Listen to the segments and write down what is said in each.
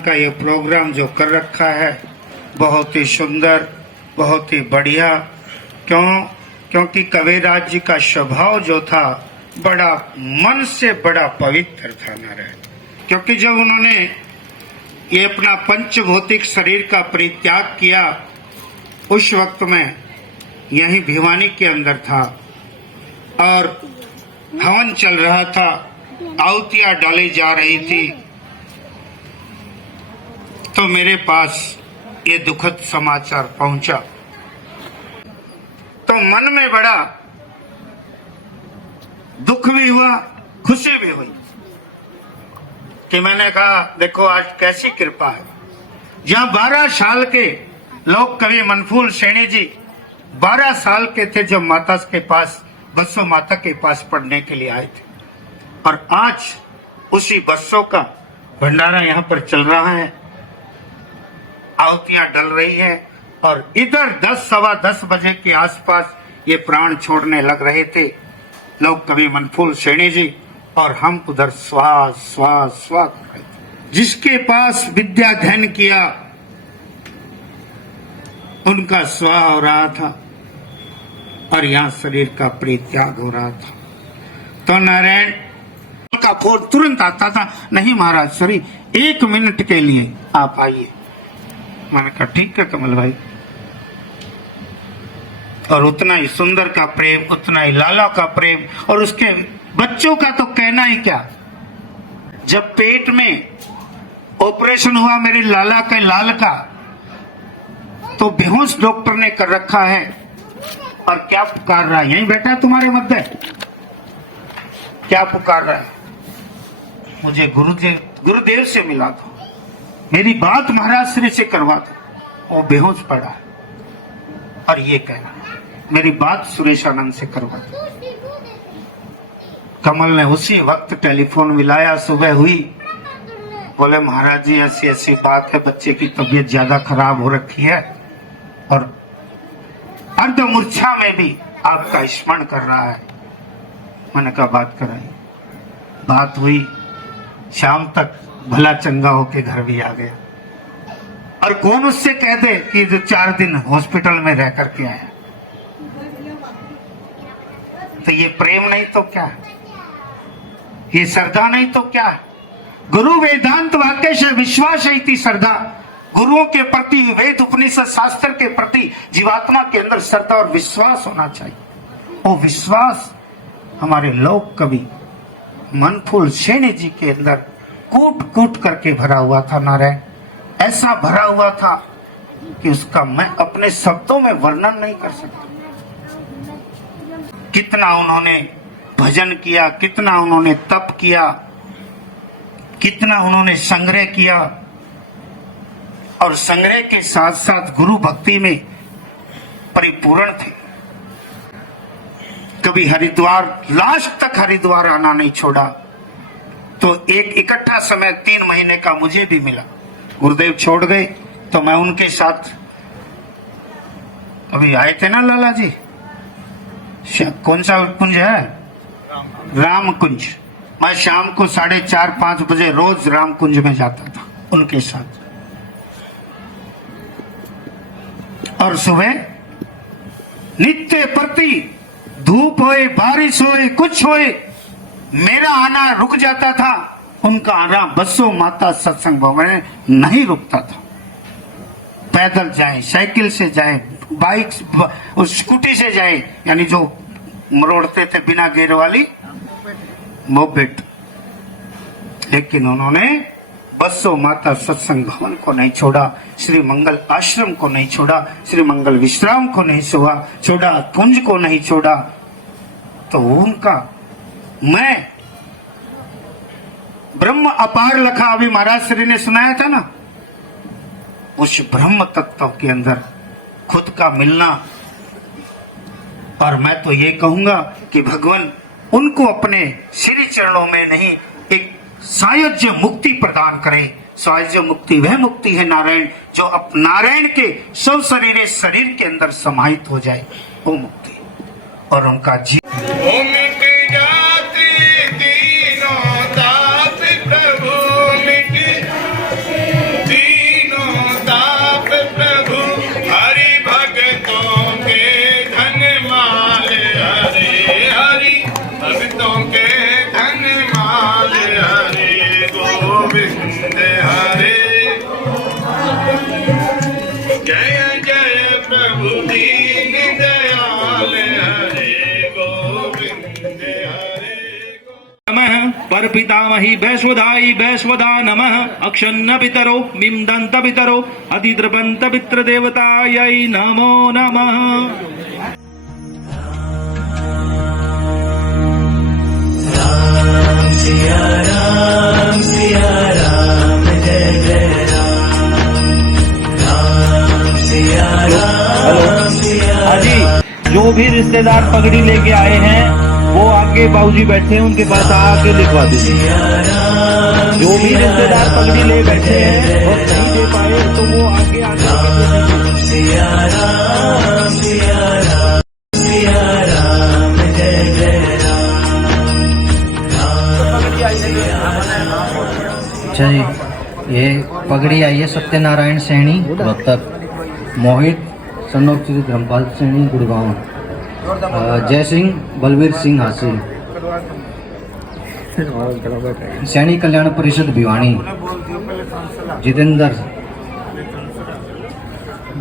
का ये प्रोग्राम जो कर रखा है बहुत ही सुंदर, बहुत ही बढ़िया। क्योंकि कविराज जी का स्वभाव जो था बड़ा मन से बड़ा पवित्र था नारायण। क्योंकि जब उन्होंने ये अपना पंचभौतिक शरीर का परित्याग किया उस वक्त में यहीं भिवानी के अंदर था और हवन चल रहा था, आहुतियां डाली जा रही थी, तो मेरे पास ये दुखद समाचार पहुंचा। तो मन में बड़ा दुख भी हुआ, खुशी भी हुई कि मैंने कहा देखो आज कैसी कृपा है। जहां 12 साल के लोग कवि मनफूल सैनी जी 12 साल के थे जब माता के पास, बसो माता के पास पढ़ने के लिए आए थे, और आज उसी बसों का भंडारा यहाँ पर चल रहा है, आहुतियां डल रही है, और इधर 10 सवा 10 बजे के आसपास ये प्राण छोड़ने लग रहे थे लोग कवि मनफूल सैनी जी, और हम उधर श्वास श्वास श्वास कर रहे थे। जिसके पास विद्या अध्ययन किया उनका स्वा हो रहा था और यहाँ शरीर का परित्याग हो रहा था। तो नारायण का फोन तुरंत आता था, नहीं महाराज सॉरी 1 मिनट के लिए आप आइए। मैंने कहा ठीक है कमल भाई। और उतना ही सुंदर का प्रेम, उतना ही लाला का प्रेम, और उसके बच्चों का तो कहना ही क्या। जब पेट में ऑपरेशन हुआ मेरे लाला के लाल का, तो बेहोश डॉक्टर ने कर रखा है, और क्या पुकार रहा है, यही बैठा है तुम्हारे मध्य, क्या पुकार रहा है, मुझे गुरुदेव से मिला था, मेरी बात महाराज श्री से करवा दो। वो बेहोश पड़ा और ये कहना मेरी बात सुरेशानंद से करवा दो। कमल ने उसी वक्त टेलीफोन मिलाया, सुबह हुई, बोले महाराज जी ऐसी ऐसी बात है, बच्चे की तबीयत ज्यादा खराब हो रखी है और अर्धमूर्छा में भी आपका स्मरण कर रहा है। मैंने कहा बात कराई, बात हुई, शाम तक भला चंगा होके घर भी आ गया। और कौन उससे कह दे कि जो 4 दिन हॉस्पिटल में रह करके आया। तो ये प्रेम नहीं तो क्या, ये श्रद्धा नहीं तो क्या। गुरु वेदांत वाक्य से विश्वास है इति श्रद्धा। गुरुओं के प्रति, वेद उपनिषद शास्त्र के प्रति जीवात्मा के अंदर श्रद्धा और विश्वास होना चाहिए। वो विश्वास हमारे लोक कवि मनफूल सैनी जी के अंदर कूट कूट करके भरा हुआ था नारायण। ऐसा भरा हुआ था कि उसका मैं अपने शब्दों में वर्णन नहीं कर सकता। कितना उन्होंने भजन किया, कितना उन्होंने तप किया, कितना उन्होंने संग्रह किया, और संग्रह के साथ साथ गुरु भक्ति में परिपूर्ण थे। कभी हरिद्वार, लास्ट तक हरिद्वार आना नहीं छोड़ा। तो एक इकट्ठा समय 3 महीने का मुझे भी मिला। गुरुदेव छोड़ गए तो मैं उनके साथ, अभी आए थे ना लाला जी, कौन सा कुंज है, राम कुंज। मैं शाम को 4:30-5 बजे रोज राम कुंज में जाता था उनके साथ, और सुबह नित्य प्रति धूप होए, बारिश होए, कुछ होए, मेरा आना रुक जाता था, उनका आना बसों माता सत्संग भवन में नहीं रुकता था। पैदल जाए, साइकिल से जाए, बाइक, स्कूटी से जाए, यानी जो मरोड़ते थे बिना गेयर वाली मोपेड, लेकिन उन्होंने बसों माता सत्संग भवन को नहीं छोड़ा, श्री मंगल आश्रम को नहीं छोड़ा, श्री मंगल विश्राम को नहीं छोड़ा, कुंज को नहीं छोड़ा, तो उनका मैं ब्रह्म अपार लखा अभी महाराज श्री ने सुनाया था ना, उस ब्रह्म तत्व के अंदर खुद का मिलना। और मैं तो ये कहूंगा कि भगवान उनको अपने श्री चरणों में नहीं एक सायुज्य मुक्ति प्रदान करें। सायुज्य मुक्ति वह मुक्ति है नारायण, जो अब नारायण के सब शरीर के अंदर समाहित हो जाए, वो मुक्ति। और उनका जीवन पर पितामही वैश्वधाई वैश्वदा नमः अक्षन्न पितरो मिमदंत पितरो अतिद्रपंत पितृ देवतायै नमो नमः। राम सिया राम जय जय राम सिया राम हाजी, जो भी रिश्तेदार पगड़ी लेके आए हैं वो आगे बाबूजी बैठे हैं, उनके पास आके लिखवा दीजिए। जो भी रिश्तेदार पगड़ी ले बैठे हैं और नहीं दे पाए तो वो आगे आके सिया राम जय जय अच्छा जी, ये पगड़ी आई है सत्यनारायण सैनी रोहतक, मोहित सन्नोप श्री धर्मपाल सैनी गुड़गांव, जय सिंह बलवीर सिंह हासिल, सैनी कल्याण परिषद भिवानी, जितेंद्र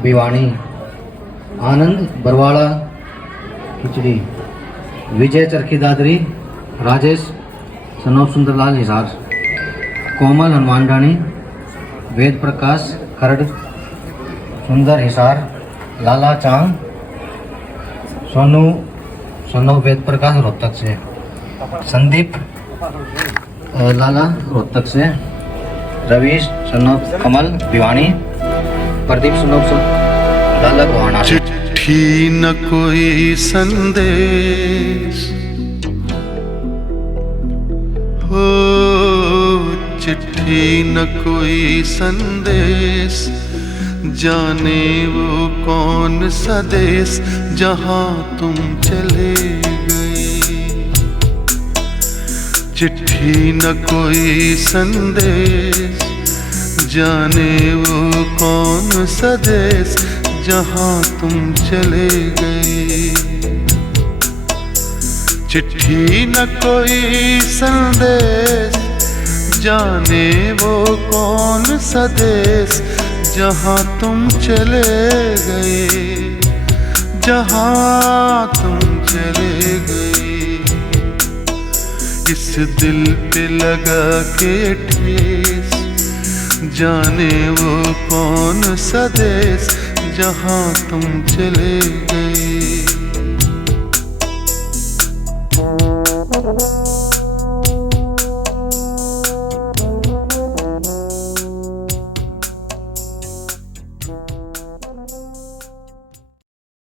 भिवानी, आनंद बरवाड़ा खिचड़ी, विजय चरखी दादरी, राजेश सनोप सुंदरलाल हिसार, कोमल हनुमान रानी, वेद प्रकाश खरड़ सुंदर हिसार, लाला चांग सोनू वेद प्रकाश रोहतक से, संदीप लाला रोहतक से, रवीश सनोप कमल भिवानी, प्रदीप सनोप लाला गोहाना। चिट्ठी न कोई संदेश हो, चिट्ठी न कोई संदेश, जाने वो कौन सा देश जहाँ तुम चले गए। चिट्ठी न कोई संदेश, जाने वो कौन सा देश जहाँ तुम चले गए। चिट्ठी न कोई संदेश, जाने वो कौन सा देश जहाँ तुम चले गए, जहाँ तुम चले गए। इस दिल पे लगा के ठेस, जाने वो कौन सा देश जहाँ तुम चले गए।